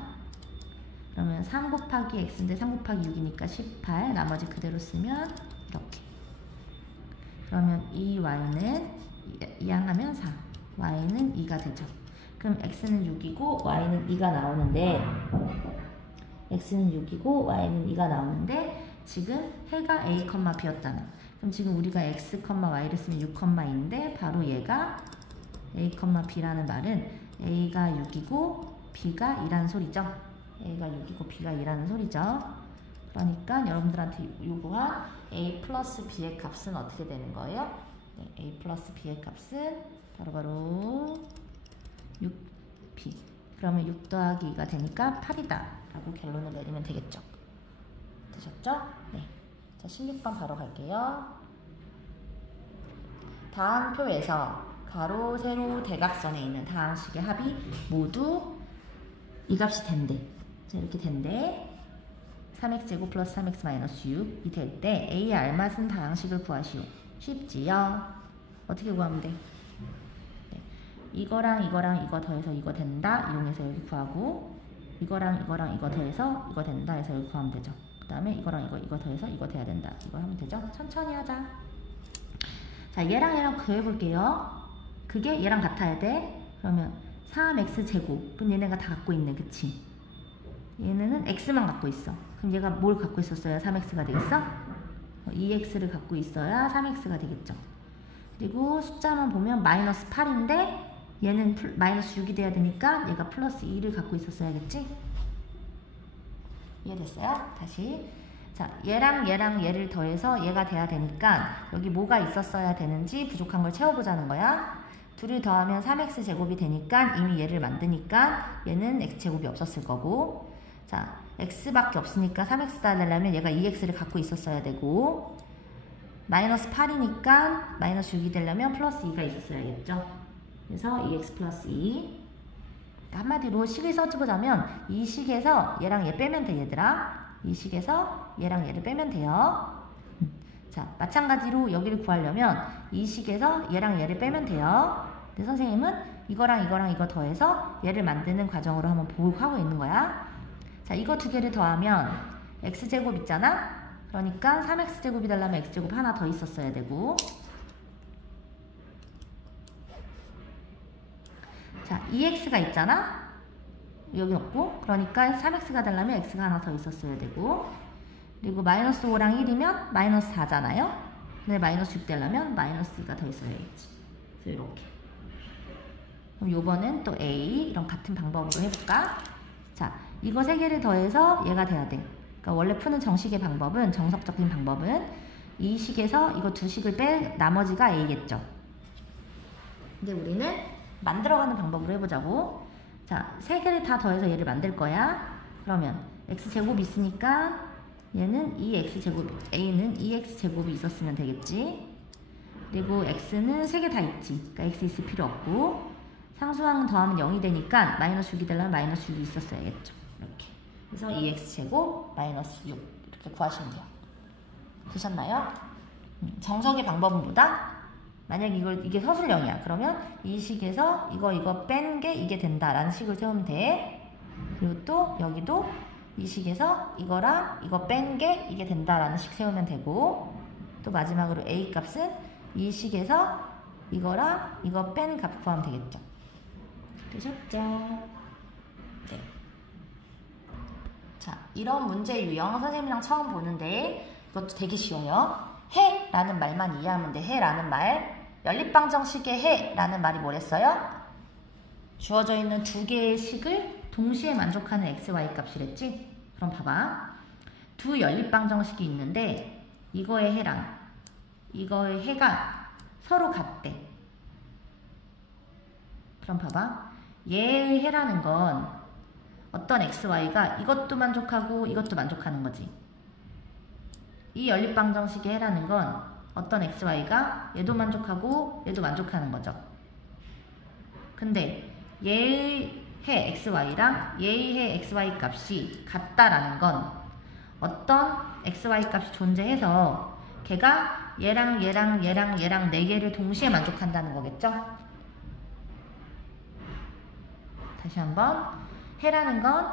그러면 3 곱하기 x인데 3 곱하기 6이니까 18. 나머지 그대로 쓰면 이렇게. 그러면 이 y는 이항하면 4. y는 2가 되죠. 그럼 x는 6이고 y는 2가 나오는데 x는 6이고 y는 2가 나오는데 지금 해가 a, b였잖아. 그럼 지금 우리가 x, y를 쓰면 6, 2인데 바로 얘가 a, b라는 말은 a가 6이고 b가 2라는 소리죠. a가 6이고 b가 2라는 소리죠. 그러니까 여러분들한테 요구한 a 플러스 b의 값은 어떻게 되는 거예요? 네, a 플러스 b의 값은 바로 6b. 그러면 6 더하기 2가 되니까 8이다 라고 결론을 내리면 되겠죠. 되셨죠? 네. 자, 16번 바로 갈게요. 다음 표에서 가로, 세로, 대각선에 있는 다항식의 합이 모두 이 값이 된대. 자, 이렇게 된대. 3x제곱 플러스 3x 마이너스 6이 될 때 a의 알맞은 다항식을 구하시오. 쉽지요? 어떻게 구하면 돼? 네. 이거랑 이거 더해서 이거 된다 이용해서 여기 구하고 이거랑 이거 더해서 이거 된다 해서 여기 구하면 되죠. 그 다음에 이거랑 이거 더해서 이거 돼야 된다. 이거 하면 되죠? 천천히 하자. 자, 얘랑 구해볼게요. 그게 얘랑 같아야 돼. 그러면 3x제곱은 얘네가 다 갖고 있네. 그치? 얘네는 x만 갖고 있어. 그럼 얘가 뭘 갖고 있었어야 3x가 되겠어? 2x를 갖고 있어야 3x가 되겠죠. 그리고 숫자만 보면 마이너스 8인데 얘는 마이너스 6이 돼야 되니까 얘가 플러스 2를 갖고 있었어야겠지? 이해됐어요? 다시. 자, 얘랑 얘를 더해서 얘가 돼야 되니까 여기 뭐가 있었어야 되는지 부족한 걸 채워보자는 거야. 둘을 더하면 3x제곱이 되니까 이미 얘를 만드니까 얘는 x제곱이 없었을 거고, 자, x밖에 없으니까 3x 달려면 얘가 2x를 갖고 있었어야 되고, 마이너스 8이니까 마이너스 6이 되려면 플러스 2가 있었어야겠죠. 그래서 2x 플러스 2. 한마디로 식을 써주자면 이 식에서 얘랑 얘 빼면 돼, 얘들아. 이 식에서 얘랑 얘를 빼면 돼요. 자, 마찬가지로 여기를 구하려면 이 식에서 얘랑 얘를 빼면 돼요. 근데 선생님은 이거랑 이거 더해서 얘를 만드는 과정으로 한번 보고 있는 거야. 자, 이거 두 개를 더하면 x제곱 있잖아? 그러니까 3x제곱이 되려면 x제곱 하나 더 있었어야 되고, 자, 2x가 있잖아? 여기 없고, 그러니까 3x가 되려면 x가 하나 더 있었어야 되고, 그리고 마이너스 5랑 1이면 마이너스 4잖아요? 근데 마이너스 6 되려면 마이너스 2가 더 있어야겠지. 그래서 이렇게. 그럼 요번은 또 a, 이런 같은 방법으로 해볼까? 자, 이거 세 개를 더해서 얘가 돼야 돼. 그러니까 원래 푸는 정식의 방법은, 정석적인 방법은 이 식에서 이거 두 식을 빼 나머지가 a겠죠. 근데 우리는 만들어가는 방법으로 해보자고. 자, 세 개를 다 더해서 얘를 만들 거야. 그러면 x제곱이 있으니까 얘는 2x제곱, a는 2x제곱이 있었으면 되겠지. 그리고 x는 세 개 다 있지. 그러니까 x 있을 필요 없고, 상수항 더하면 0이 되니까 마이너스 6이 되려면 마이너스 6이 있었어야겠죠. 이렇게. 그래서 2x제곱 마이너스 6 이렇게 구하시면 돼요. 되셨나요? 정석의 방법은 뭐다? 만약 이게 서술형이야. 그러면 이 식에서 이거 뺀 게 이게 된다라는 식을 세우면 돼. 그리고 또 여기도 이 식에서 이거랑 이거 뺀 게 이게 된다라는 식 세우면 되고, 또 마지막으로 A 값은 이 식에서 이거랑 이거 뺀 값 구하면 되겠죠. 되셨죠? 네. 자, 이런 문제 유형 선생님이랑 처음 보는데 이것도 되게 쉬워요. 해 라는 말만 이해하면 돼. 해 라는 말. 연립방정식의 해 라는 말이 뭐랬어요? 주어져 있는 두 개의 식을 동시에 만족하는 x, y 값이랬지? 그럼 봐봐. 두 연립방정식이 있는데 이거의 해랑 이거의 해가 서로 같대. 그럼 봐봐. 얘의 해라는 건 어떤 x, y가 이것도 만족하고 이것도 만족하는 거지. 이 연립방정식의 해라는 건 어떤 x, y가 얘도 만족하고 얘도 만족하는 거죠. 근데 얘의 해 x, y랑 얘의 해 x, y 값이 같다라는 건 어떤 x, y 값이 존재해서 걔가 얘랑 얘랑 얘랑 얘랑 네 개를 동시에 만족한다는 거겠죠? 다시 한번. 해라는 건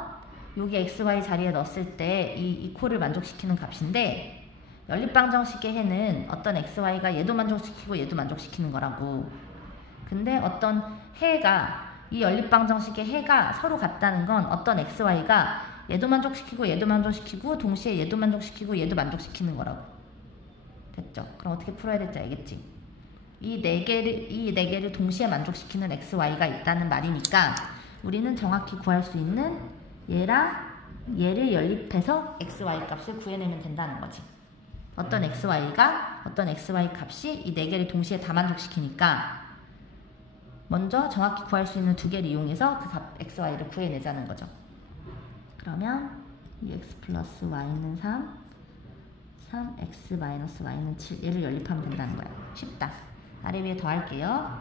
여기 x, y 자리에 넣었을 때 이 이코를 만족시키는 값인데, 연립방정식의 해는 어떤 x, y가 얘도 만족시키고 얘도 만족시키는 거라고. 근데 어떤 해가, 이 연립방정식의 해가 서로 같다는 건 어떤 x, y가 얘도 만족시키고 얘도 만족시키고 동시에 얘도 만족시키고 얘도 만족시키는 거라고. 됐죠? 그럼 어떻게 풀어야 될지 알겠지? 이 네 개를 동시에 만족시키는 x, y가 있다는 말이니까 우리는 정확히 구할 수 있는 얘랑 얘를 연립해서 x, y 값을 구해내면 된다는 거지. 어떤 x, y 값이 이 네 개를 동시에 다 만족시키니까 먼저 정확히 구할 수 있는 두 개를 이용해서 그 값 x, y를 구해내자는 거죠. 그러면 2x 플러스 y는 3, 3x 마이너스 y는 7. 얘를 연립하면 된다는 거야. 쉽다. 아래 위에 더할게요.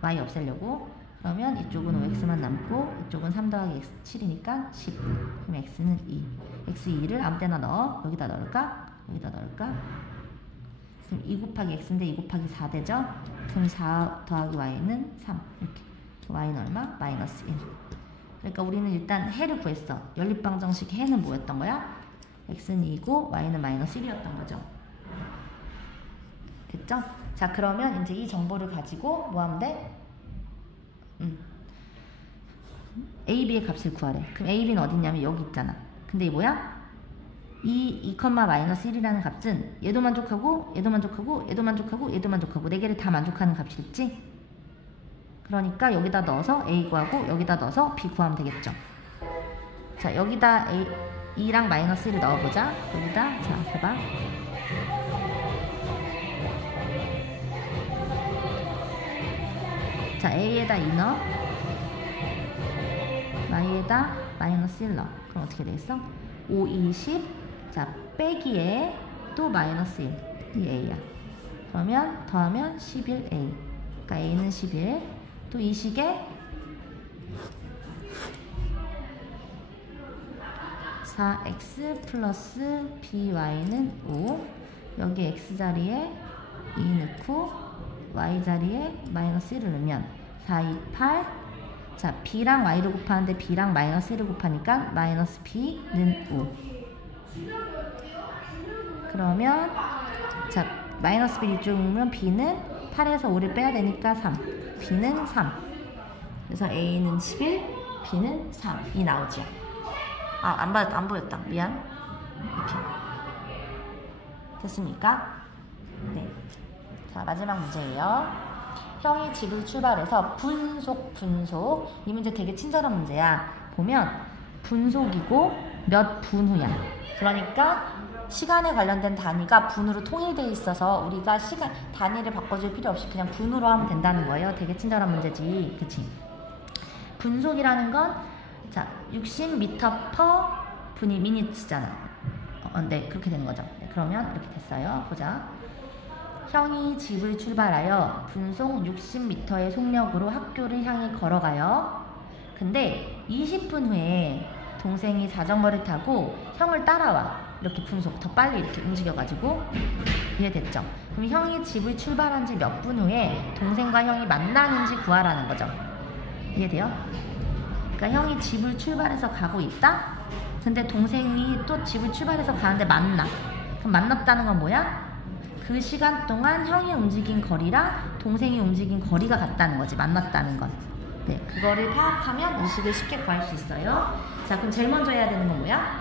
y 없애려고. 그러면 이쪽은 5x만 남고 이쪽은 3 더하기 x 7이니까 10. 그럼 x는 2. x 2를 아무 데나 넣어. 여기다 넣을까? 여기다 넣을까? 그럼 2 곱하기 x인데 2 곱하기 4 되죠? 그럼 4 더하기 y는 3. 이렇게. y는 얼마? 마이너스 1. 그러니까 우리는 일단 해를 구했어. 연립방정식 해는 뭐였던 거야? x는 2고 y는 마이너스 1이었던 거죠. 됐죠? 자, 그러면 이제 이 정보를 가지고 뭐 하면 돼? a, b의 값을 구하래. 그럼 a, b는 어디 있냐면 여기 있잖아. 근데 이 뭐야? 2, 마이너스 1이라는 값은 얘도 만족하고 얘도 만족하고 얘도 만족하고 얘도 만족하고 네 개를 다 만족하는 값이겠지? 그러니까 여기다 넣어서 a 구하고 여기다 넣어서 b 구하면 되겠죠. 자, 여기다 2랑 마이너스 1을 넣어보자. 여기다. 자, 봐봐. 자, a에다 2 넣어. y에다 마이너스 1 넣어. 그럼 어떻게 되겠어? 5, 20. 자, 빼기에 또 마이너스 1. 이 a야. 그러면 더하면 11a. 그러니까 a는 11. 또 이 식에 4x 플러스 by는 5. 여기 x자리에 2 넣고 y자리에 마이너스 1을 넣으면 4, 2, 8. 자, b랑 y를 곱하는데 b랑 마이너스 1을 곱하니까 마이너스 b는 5. 그러면 자, 마이너스 b 이쪽으로 오면 b는 8에서 5를 빼야 되니까 3. b는 3. 그래서 a는 11, b는 3. 이 나오지. 아, 안 보였다. 미안. 이렇게. 됐습니까? 네. 자, 마지막 문제예요. 형이 집을 출발해서 분속. 이 문제 되게 친절한 문제야. 보면 분속이고 몇 분 후야. 그러니까 시간에 관련된 단위가 분으로 통일되어 있어서 우리가 시간 단위를 바꿔줄 필요 없이 그냥 분으로 하면 된다는 거예요. 되게 친절한 문제지. 그치? 분속이라는 건 자, 60m per 분이 미니트잖아. 네, 그렇게 되는 거죠. 네, 그러면 이렇게 됐어요. 보자. 형이 집을 출발하여 분속 60m의 속력으로 학교를 향해 걸어가요. 근데 20분 후에 동생이 자전거를 타고 형을 따라와. 이렇게 분속 더 빨리 이렇게 움직여가지고. 이해됐죠? 그럼 형이 집을 출발한 지 몇 분 후에 동생과 형이 만나는지 구하라는 거죠. 이해돼요? 그러니까 형이 집을 출발해서 가고 있다. 근데 동생이 또 집을 출발해서 가는데 만나. 그럼 만났다는 건 뭐야? 그 시간 동안 형이 움직인 거리랑 동생이 움직인 거리가 같다는 거지. 만났다는 건. 네, 그거를 파악하면 이 식을 쉽게 구할 수 있어요. 자, 그럼 제일 먼저 해야 되는 건 뭐야?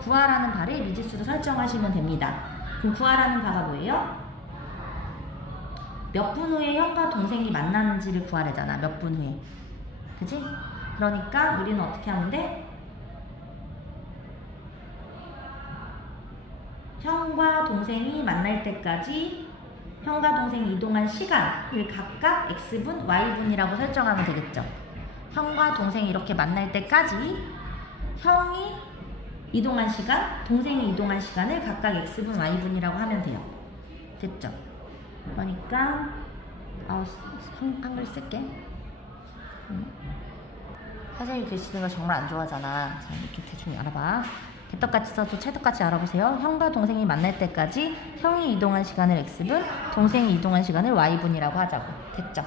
구하라는 바를 미지수로 설정하시면 됩니다. 그럼 구하라는 바가 뭐예요? 몇 분 후에 형과 동생이 만나는지를 구하래잖아. 몇 분 후에. 그치? 그러니까 우리는 어떻게 하면 돼? 형과 동생이 만날 때까지 형과 동생이 이동한 시간을 각각 x분, y분이라고 설정하면 되겠죠. 형과 동생이 이렇게 만날 때까지 형이 이동한 시간, 동생이 이동한 시간을 각각 x분, y분이라고 하면 돼요. 됐죠? 그러니까 한글 쓸게. 선생님이 글씨 쓰는 거 정말 안 좋아하잖아. 자, 이렇게 대충 알아봐. 개떡같이 써도 찰떡같이 알아보세요. 형과 동생이 만날 때까지 형이 이동한 시간을 x분, 동생이 이동한 시간을 y분이라고 하자고. 됐죠?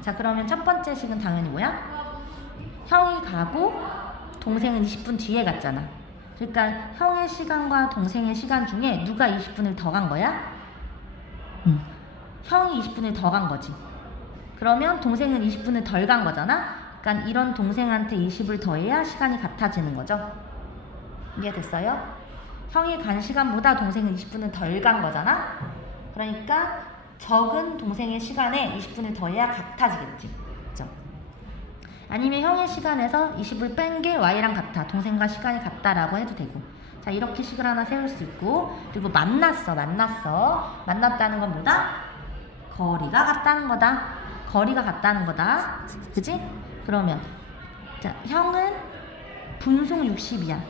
자, 그러면 첫 번째 식은 당연히 뭐야? 형이 가고 동생은 20분 뒤에 갔잖아. 그러니까 형의 시간과 동생의 시간 중에 누가 20분을 더 간 거야? 형이 20분을 더 간 거지. 그러면 동생은 20분을 덜 간 거잖아. 그러니까 이런 동생한테 20을 더해야 시간이 같아지는 거죠. 이해됐어요? 형이 간 시간보다 동생은 20분을 덜 간 거잖아. 그러니까 적은 동생의 시간에 20분을 더해야 같아지겠지. 그렇죠? 아니면 형의 시간에서 20을 뺀 게 y랑 같아. 동생과 시간이 같다라고 해도 되고. 자, 이렇게 식을 하나 세울 수 있고. 그리고 만났다는 건 뭐다? 거리가 같다는 거다. 거리가 같다는 거다. 그치? 그러면 자, 형은 분속 60이야.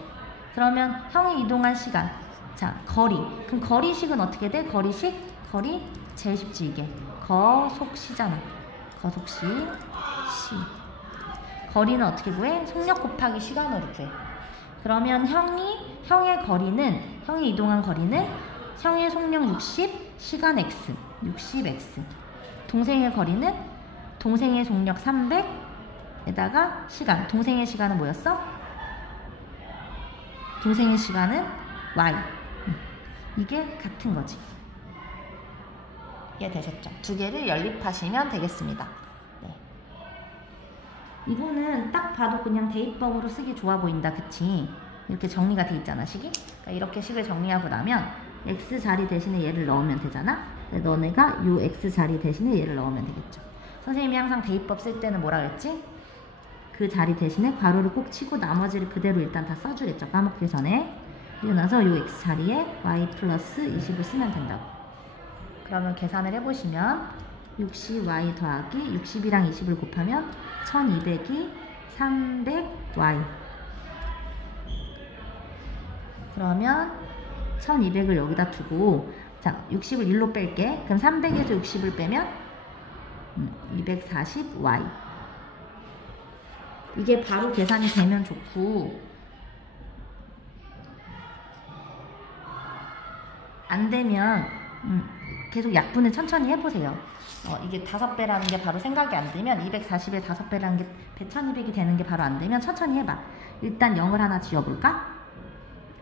그러면 형이 이동한 시간. 자, 거리. 그럼 거리식은 어떻게 돼? 거리식? 거리? 제일 쉽지 이게. 거속시잖아. 거속시. 시. 거리는 어떻게 구해? 속력 곱하기 시간으로 구해. 그러면 형의 거리는, 형이 이동한 거리는 형의 속력 60, 시간 x. 60x. 동생의 거리는 동생의 속력 300에다가 시간. 동생의 시간은 뭐였어? 동생의 시간은 y. 이게 같은 거지. 이해되셨죠? 두 개를 연립하시면 되겠습니다. 네. 이거는 딱 봐도 그냥 대입법으로 쓰기 좋아 보인다. 그치? 이렇게 정리가 돼 있잖아, 식이. 그러니까 이렇게 식을 정리하고 나면 x 자리 대신에 얘를 넣으면 되잖아. 너네가 요 x 자리 대신에 얘를 넣으면 되겠죠. 선생님이 항상 대입법 쓸 때는 뭐라 그랬지? 그 자리 대신에 괄호를 꼭 치고 나머지를 그대로 일단 다 써주겠죠. 까먹기 전에. 그리고 나서 요 x 자리에 y 플러스 20을 쓰면 된다고. 그러면 계산을 해보시면 60y 더하기 60이랑 20을 곱하면 1200이 300y. 그러면 1200을 여기다 두고, 자, 60을 1로 뺄게. 그럼 300에서 60을 빼면 240y. 이게 바로 계산이 되면 좋고, 안 되면 계속 약분을 천천히 해보세요. 이게 5배라는 게 바로 생각이 안 되면, 240에 5배라는 게 1200이 되는 게 바로 안 되면 천천히 해봐. 일단 0을 하나 지어볼까?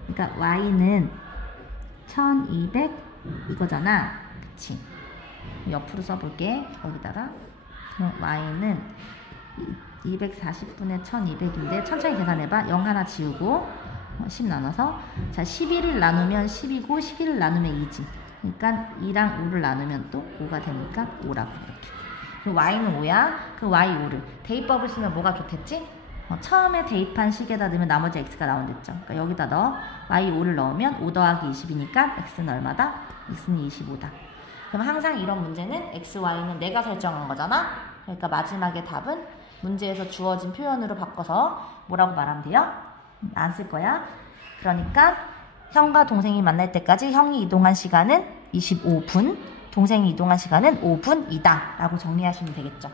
그러니까 y는 1200 이거잖아. 그치? 옆으로 써볼게. 여기다가. 그럼 y는 240분의 1200인데 천천히 계산해봐. 0 하나 지우고 10 나눠서, 자, 11을 나누면 10이고 11을 나누면 2지. 그러니까 2랑 5를 나누면 또 5가 되니까 5라고. 이렇게. 그럼 y는 5야. 그 y 5를 대입법을 쓰면 뭐가 좋겠지? 처음에 대입한 식에다 넣으면 나머지 x가 나온댔죠. 그러니까 여기다 넣어. y 5를 넣으면 5 더하기 20이니까 x는 얼마다? x는 25다. 그럼 항상 이런 문제는 x, y는 내가 설정한 거잖아. 그러니까 마지막에 답은 문제에서 주어진 표현으로 바꿔서 뭐라고 말하면 돼요? 안 쓸 거야. 그러니까 형과 동생이 만날 때까지 형이 이동한 시간은 25분, 동생이 이동한 시간은 5분이다 라고 정리하시면 되겠죠.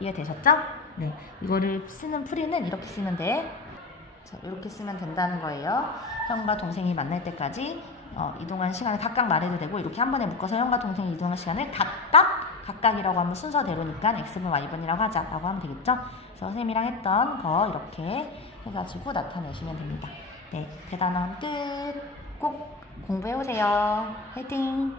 이해되셨죠? 네, 이거를 쓰는 풀이는 이렇게 쓰면 돼. 자, 이렇게 쓰면 된다는 거예요. 형과 동생이 만날 때까지 이동한 시간을 각각 말해도 되고, 이렇게 한 번에 묶어서 형과 동생이 이동한 시간을 각각 각각이라고 하면 순서대로니까 x분, y분이라고 하자라고 하면 되겠죠? 그래서 선생님이랑 했던 거 이렇게 해가지고 나타내시면 됩니다. 네, 대단원 끝. 꼭 공부해오세요. 화이팅!